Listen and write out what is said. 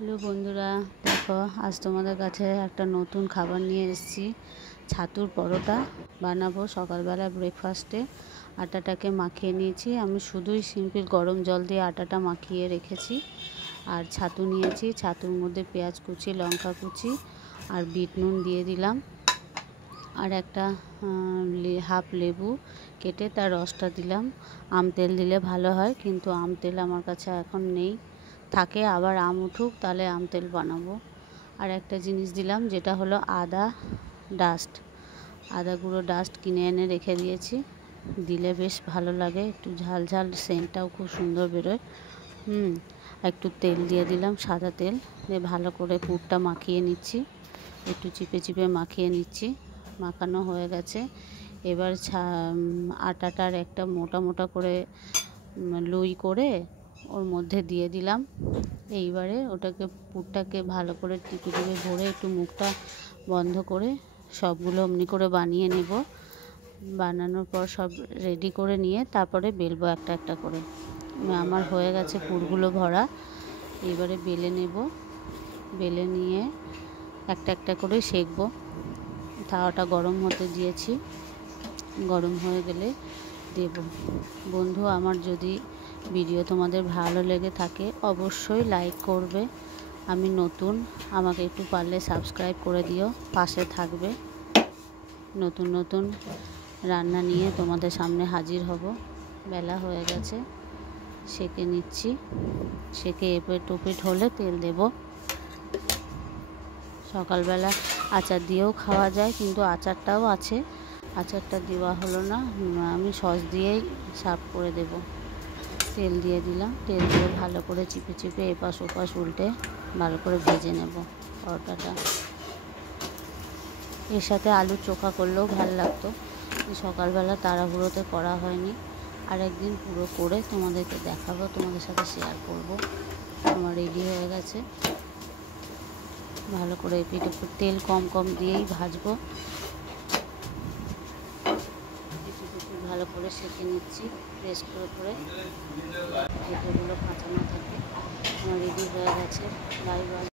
Hello বন্ধুরা, দেখো আজ তোমাদের কাছে একটা নতুন খাবার নিয়ে এসেছি। ছাতুর পরোটা বানাবো সকালবেলা ব্রেকফাস্টে। আটাটাকে মাখিয়ে নিয়েছি, আমি শুধুই সিম্পল গরম জল দিয়ে আটাটা মাখিয়ে রেখেছি। আর ছাতু নিয়েছি, ছাতুর মধ্যে পেঁয়াজ কুচি, লঙ্কা কুচি আর বিট নুন দিয়ে দিলাম। আর একটা হাফ লেবু কেটে তার রসটা দিলাম। আম তেল দিলে ভালো হয়, কিন্তু আম তেল আমার কাছে এখন নেই। থাকে আবার আম উঠুক, তাহলে আম তেল বানাবো। আর একটা জিনিস দিলাম, যেটা হলো আদা গুঁড়ো ডাস্ট কিনে এনে রেখে দিয়েছি। দিলে বেশ ভালো লাগে, একটু ঝাল ঝাল সেন্টটাও খুব সুন্দর বেরোয়। একটু তেল দিয়ে দিলাম, সাদা তেল দিয়ে ভালো করে পুরটা মাখিয়ে নিচ্ছি। একটু চিপে চিপে মাখিয়ে নিচ্ছি। মাখানো হয়ে গেছে। এবার আটাটার একটা মোটা মোটা করে লুই করে ওর মধ্যে দিয়ে দিলাম। এইবারে ওটাকে পুরটাকে ভালো করে টিপে টিপে ভরে একটু মুখটা বন্ধ করে সবগুলো অমনি করে বানিয়ে নেব। বানানোর পর সব রেডি করে নিয়ে তারপরে বেলবো একটা একটা করে। আমার হয়ে গেছে পুরগুলো ভরা। এবারে বেলে নেব, বেলে নিয়ে একটা একটা করে সেঁকবো। তাওয়াটা গরম হতে দিয়েছি, গরম হয়ে গেলে দেব। বন্ধু, আমার যদি ভিডিও তোমাদের ভালো লেগে থাকে অবশ্যই লাইক করবে। আমি নতুন, আমাকে একটু পারলে সাবস্ক্রাইব করে দিও, পাশে থাকবে। নতুন নতুন রান্না নিয়ে তোমাদের সামনে হাজির হব। বেলা হয়ে গেছে, সেঁকে নিচ্ছি। সেঁকে এপিট ওপিট হলে তেল দেব। সকালবেলা আচার দিয়েও খাওয়া যায়, কিন্তু আচারটাও আছে, আচারটা দেওয়া হলো না। আমি সস দিয়েই সার্ভ করে দেব। তেল দিয়ে দিলাম, তেল দিয়ে ভালো করে চিপে চিপে এপাশ ওপাশ উল্টে ভালো করে ভেজে নেব পরোটাটা। এর সাথে আলুর চোখা করলেও ভালো লাগতো, সকালবেলা তাড়াহুড়োতে করা হয়নি। আর একদিন পুরো করে তোমাদেরকে দেখাবো, তোমাদের সাথে শেয়ার করব। আমার রেডি হয়ে গেছে। ভালো করে এপিট ওপিট তেল কম কম দিয়েই ভাজবো। ভালো করে সেঁকে নিচ্ছি, প্রেস করে করে, যেগুলো কাঁচা না থাকে। আমার রেডি হয়ে গেছে। Bye bye.